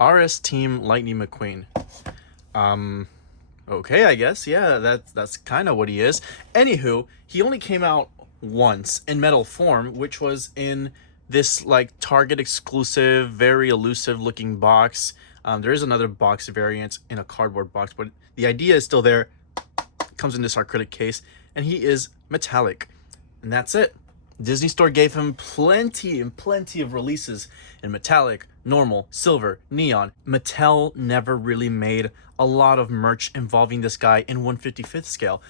RS Team Lightning McQueen. Um, okay, I guess. Yeah, that's kind of what he is. Anywho, he only came out once in metal form, which was in this like Target exclusive, very elusive looking box. There is another box variant in a cardboard box, but the idea is still there. Comes in this acrylic case, and he is metallic, and that's it. Disney Store gave him plenty and plenty of releases in metallic, normal, silver, neon. Mattel never really made a lot of merch involving this guy in 1/55th scale.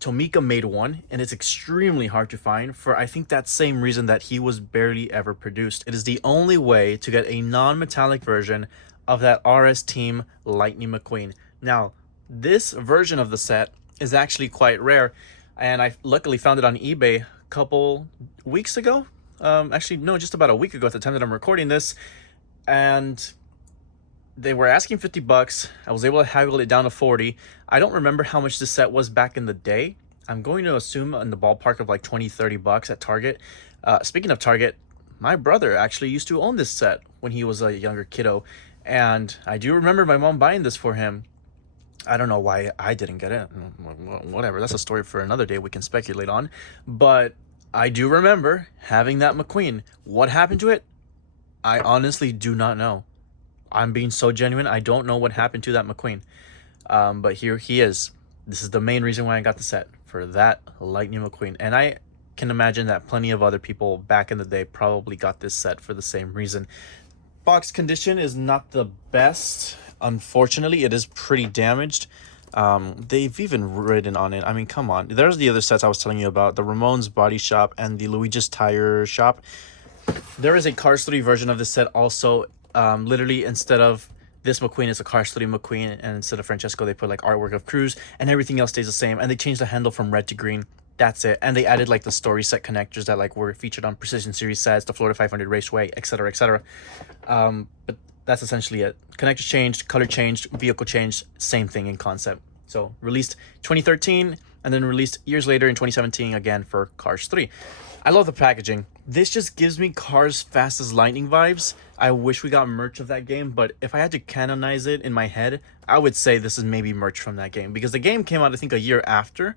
Tomica made one, and it's extremely hard to find for I think that same reason that he was barely ever produced. It is the only way to get a non-metallic version of that RS Team Lightning McQueen. Now, this version of the set is actually quite rare, and I luckily found it on eBay a couple weeks ago. Actually, no, just about a week ago at the time that I'm recording this, and they were asking 50 bucks. I was able to haggle it down to 40. I don't remember how much this set was back in the day. I'm going to assume in the ballpark of like 20-30 bucks at Target. Speaking of Target, my brother actually used to own this set when he was a younger kiddo, and I do remember my mom buying this for him. I don't know why I didn't get it. Whatever, that's a story for another day we can speculate on. But I do remember having that McQueen. What happened to it? I honestly do not know. I'm being so genuine. I don't know what happened to that McQueen. But here he is. This is the main reason why I got the set, for that Lightning McQueen. And I can imagine that plenty of other people back in the day probably got this set for the same reason. Box condition is not the best. Unfortunately, it is pretty damaged. They've even written on it. I mean, come on. There's the other sets I was telling you about, the Ramones Body Shop and the Luigi's Tire Shop. There is a Cars 3 version of this set also. Literally, instead of this McQueen, it's a Cars 3 McQueen, and instead of Francesco, they put like artwork of Cruz, and everything else stays the same. And they changed the handle from red to green. That's it. And they added like the story set connectors that like were featured on Precision Series sets, the Florida 500 Raceway, etc., etc. But that's essentially it. Connectors changed, color changed, vehicle changed, same thing in concept. So released 2013, and then released years later in 2017 again for Cars 3. I love the packaging. This just gives me Cars Fast as Lightning vibes. I wish we got merch of that game, but if I had to canonize it in my head, I would say this is maybe merch from that game, because the game came out I think a year after.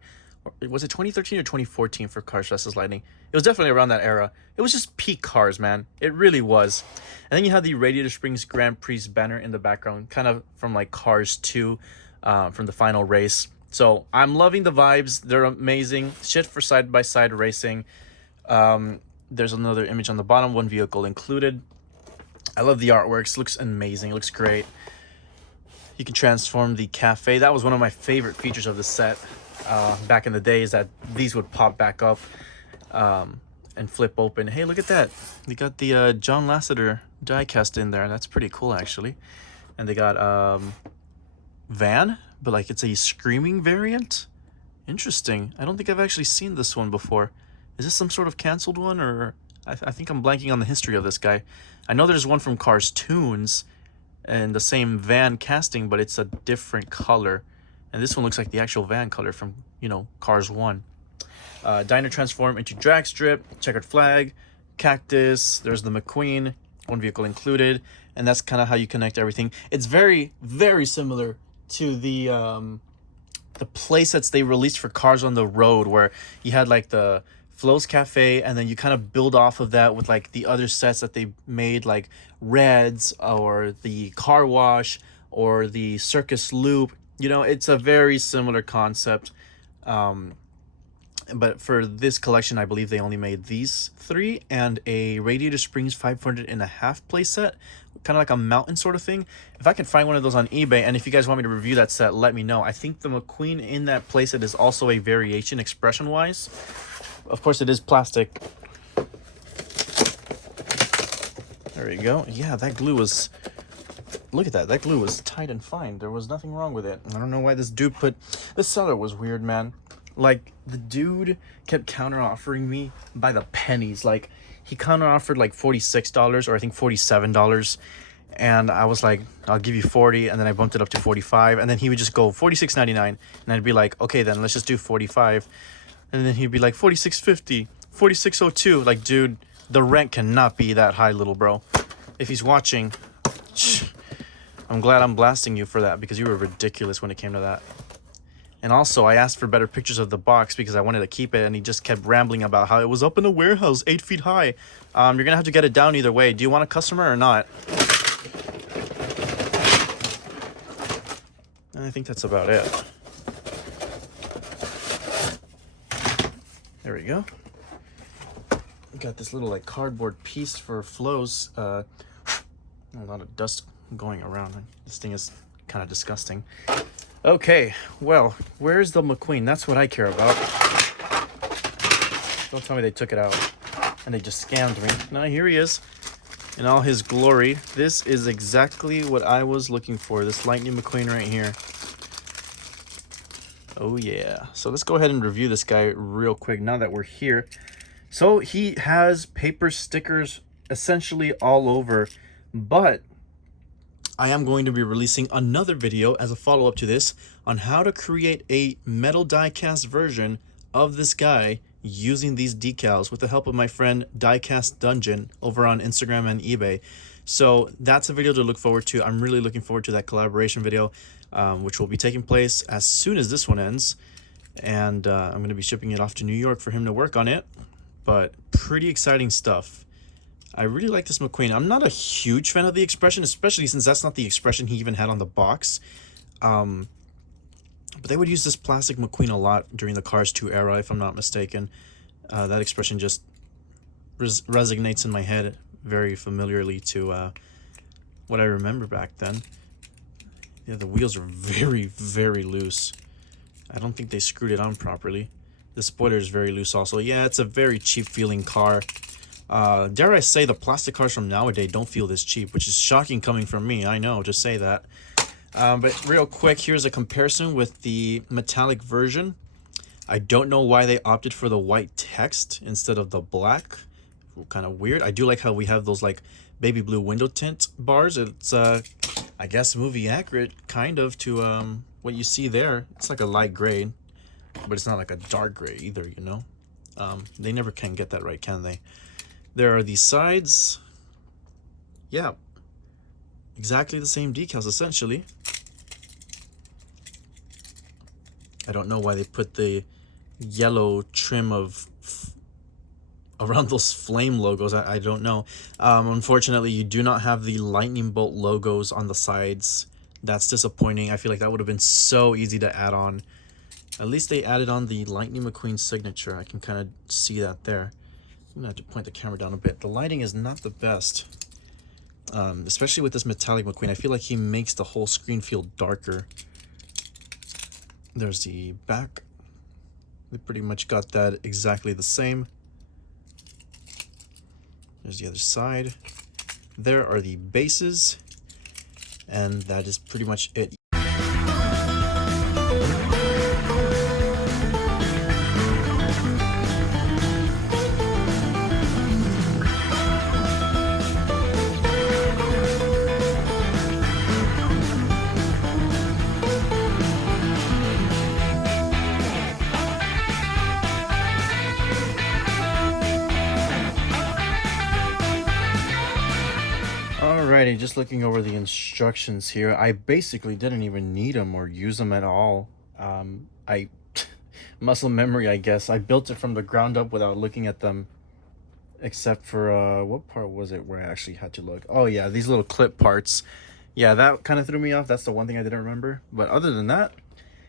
Was it 2013 or 2014 for Cars Fast as Lightning? It was definitely around that era. It was just peak Cars, man. It really was. And then you have the Radiator Springs Grand Prix banner in the background, kind of from like Cars 2, from the final race. So I'm loving the vibes. They're amazing. Shit for side-by-side racing. There's another image on the bottom, one vehicle included. I love the artworks. Looks amazing. Looks great. You can transform the Café. That was one of my favorite features of the set. Back in the days, that these would pop back up and flip open. Hey, look at that. They got the John Lasseter diecast in there. That's pretty cool, actually. And they got Van, but like it's a screaming variant. Interesting. I don't think I've actually seen this one before. Is this some sort of canceled one, or I think I'm blanking on the history of this guy. I know there's one from Cars Tunes and the same Van casting, but it's a different color. And this one looks like the actual van color from, you know, Cars 1. Diner transform into Dragstrip, checkered flag, cactus. There's the McQueen, one vehicle included. And that's kind of how you connect everything. It's very, very similar to the playsets they released for Cars on the Road, where you had like the Flo's Cafe, and then you kind of build off of that with like the other sets that they made, like Reds or the Car Wash or the Circus Loop. You know, it's a very similar concept. But for this collection, I believe they only made these three and a Radiator Springs 500.5 playset, kind of like a mountain sort of thing. If I can find one of those on eBay, and if you guys want me to review that set, let me know. I think the McQueen in that playset is also a variation expression-wise. Of course, it is plastic. There you go. Yeah, that glue was... Look at that. That glue was tight and fine. There was nothing wrong with it. I don't know why this dude put... This seller was weird, man. Like, the dude kept counter-offering me by the pennies. Like, he counter-offered like $46, or I think $47. And I was like, I'll give you 40, and then I bumped it up to 45. And then he would just go $46.99. And I'd be like, okay, then let's just do 45. And then he'd be like, $46.50, $46.02. Like, dude, the rent cannot be that high, little bro. If he's watching... I'm glad I'm blasting you for that because you were ridiculous when it came to that. And also, I asked for better pictures of the box because I wanted to keep it, and he just kept rambling about how it was up in a warehouse 8 feet high. You're going to have to get it down either way. Do you want a customer or not? And I think that's about it. There we go. Got this little like cardboard piece for flows. A lot of dust going around. This thing is kind of disgusting. Okay, well, where's the McQueen? That's what I care about. Don't tell me they took it out and they just scammed me. No, here he is in all his glory. This is exactly what I was looking for. This Lightning McQueen right here. Oh yeah. So let's go ahead and review this guy real quick now that we're here. So he has paper stickers essentially all over, but I am going to be releasing another video as a follow-up to this on how to create a metal die-cast version of this guy using these decals with the help of my friend Diecast Dungeon over on Instagram and eBay. So that's a video to look forward to. I'm really looking forward to that collaboration video, which will be taking place as soon as this one ends. And I'm going to be shipping it off to New York for him to work on it. But pretty exciting stuff. I really like this McQueen. I'm not a huge fan of the expression, especially since that's not the expression he even had on the box. But they would use this plastic McQueen a lot during the Cars 2 era, if I'm not mistaken. That expression just resonates in my head very familiarly to what I remember back then. Yeah, the wheels are very, very loose. I don't think they screwed it on properly. The spoiler is very loose also. Yeah, it's a very cheap feeling car. Dare I say the plastic cars from nowadays don't feel this cheap, which is shocking coming from me. I know, just say that. But real quick, here's a comparison with the metallic version. I don't know why they opted for the white text instead of the black. Kind of weird. I do like how we have those like baby blue window tint bars. It's I guess movie accurate kind of to what you see there. It's like a light gray, but it's not like a dark gray either, you know. They never can get that right, can they? There are these sides. Yeah, exactly the same decals essentially. I don't know why they put the yellow trim of around those flame logos. I don't know. Unfortunately, you do not have the lightning bolt logos on the sides. That's disappointing. I feel like that would have been so easy to add on. At least they added on the Lightning McQueen signature. I can kind of see that there. I'm gonna have to point the camera down a bit. The lighting is not the best, especially with this metallic McQueen. I feel like he makes the whole screen feel darker. There's the back. We pretty much got that exactly the same. There's the other side. There are the bases, and that is pretty much it. Alrighty, just looking over the instructions here. I basically didn't even need them or use them at all. I muscle memory, I guess. I built it from the ground up without looking at them, except for what part was it where I actually had to look? Oh yeah, these little clip parts. Yeah, that kind of threw me off. That's the one thing I didn't remember. But other than that,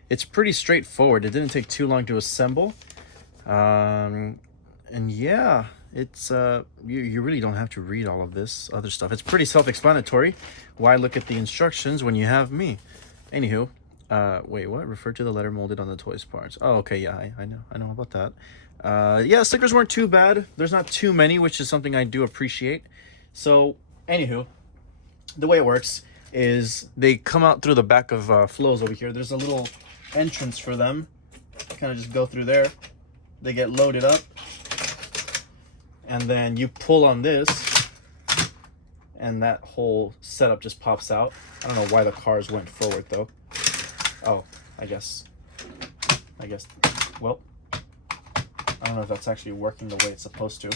it's pretty straightforward. It didn't take too long to assemble. And yeah, it's you really don't have to read all of this other stuff. It's pretty self-explanatory. Why look at the instructions when you have me? Anywho, wait, what? Refer to the letter molded on the toys parts. Oh, okay, yeah, I know about that. Yeah, stickers weren't too bad. There's not too many, which is something I do appreciate. So anywho, the way it works is they come out through the back of flows over here. There's a little entrance for them. Kind of just go through there. They get loaded up, and then you pull on this, and that whole setup just pops out. I don't know why the cars went forward though. Oh, I guess, well, I don't know if that's actually working the way it's supposed to.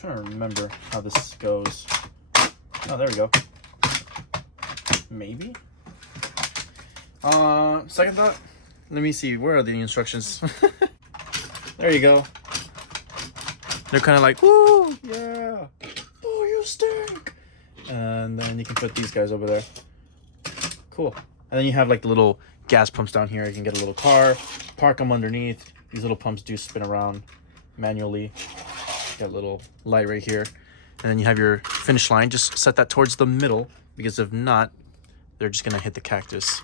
trying to remember how this goes. Oh, there we go. Maybe. Second thought. Let me see. Where are the instructions? There you go. They're kind of like, woo, yeah. Oh, you stink. And then you can put these guys over there. Cool. And then you have like the little gas pumps down here. You can get a little car, park them underneath. These little pumps do spin around manually. Got a little light right here. And then you have your finish line. Just set that towards the middle, because if not, they're just gonna hit the cactus.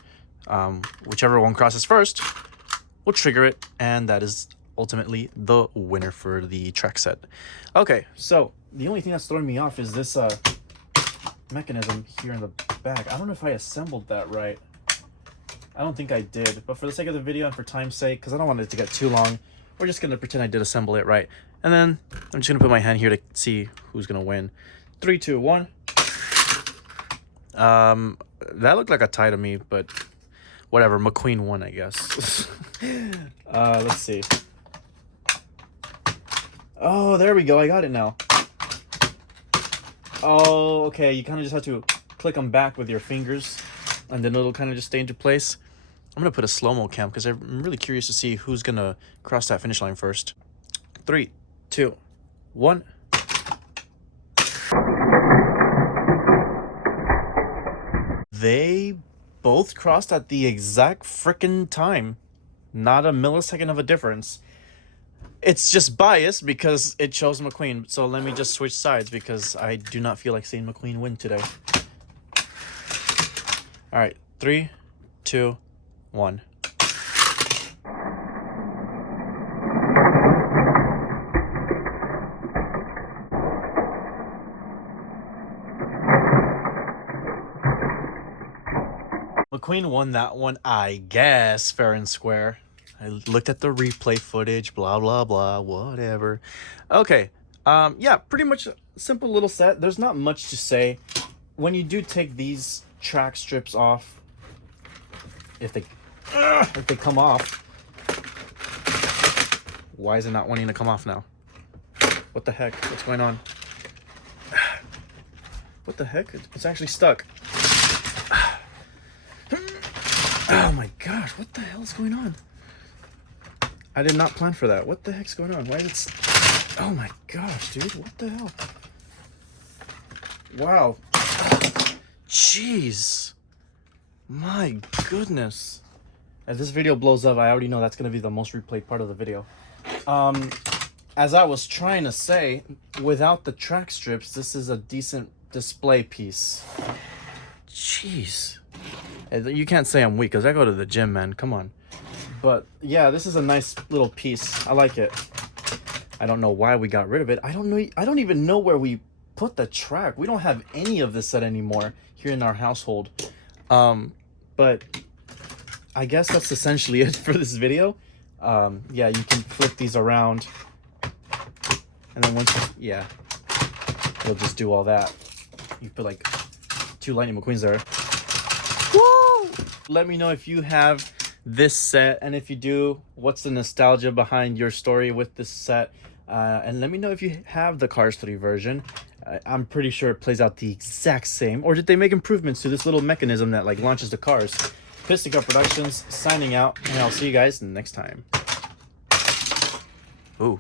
Whichever one crosses first will trigger it, and that is ultimately the winner for the track set. Okay, so the only thing that's throwing me off is this mechanism here in the back. I don't know if I assembled that right. I don't think I did, but for the sake of the video and for time's sake, because I don't want it to get too long, we're just gonna pretend I did assemble it right. And then I'm just gonna put my hand here to see who's gonna win. 3, 2, 1. That looked like a tie to me, but whatever. McQueen won, I guess. Let's see. Oh, there we go. I got it now. Oh, okay. You kind of just have to click them back with your fingers, and then it'll kind of just stay into place. I'm going to put a slow-mo cam because I'm really curious to see who's going to cross that finish line first. 3, 2, 1. They both crossed at the exact frickin' time. Not a millisecond of a difference. It's just biased because it chose McQueen. So let me just switch sides because I do not feel like seeing McQueen win today. All right, 3, 2, 1. McQueen won that one, I guess, fair and square. I looked at the replay footage, blah, blah, blah, whatever. Okay, yeah, pretty much a simple little set. There's not much to say. When you do take these track strips off, if they come off, why is it not wanting to come off now? What the heck? What's going on? What the heck? It's actually stuck. Oh my gosh, what the hell is going on? I did not plan for that. What the heck's going on? Why is it... Oh my gosh, dude, what the hell? Wow. Jeez. My goodness. If this video blows up, I already know that's going to be the most replayed part of the video. As I was trying to say, without the track strips, this is a decent display piece. Jeez. You can't say I'm weak because I go to the gym, man. Come on. But yeah, this is a nice little piece. I like it. I don't know why we got rid of it. I don't even know where we put the track. We don't have any of this set anymore here in our household. But I guess that's essentially it for this video. Yeah, you can flip these around. And then once, yeah, it'll just do all that. You put like 2 Lightning McQueens there. Woo! Let me know if you have this set, and if you do, what's the nostalgia behind your story with this set, and let me know if you have the Cars 3 version. I'm pretty sure it plays out the exact same, or did they make improvements to this little mechanism that like launches the cars? Piston Cup Productions signing out, and I'll see you guys next time. Ooh.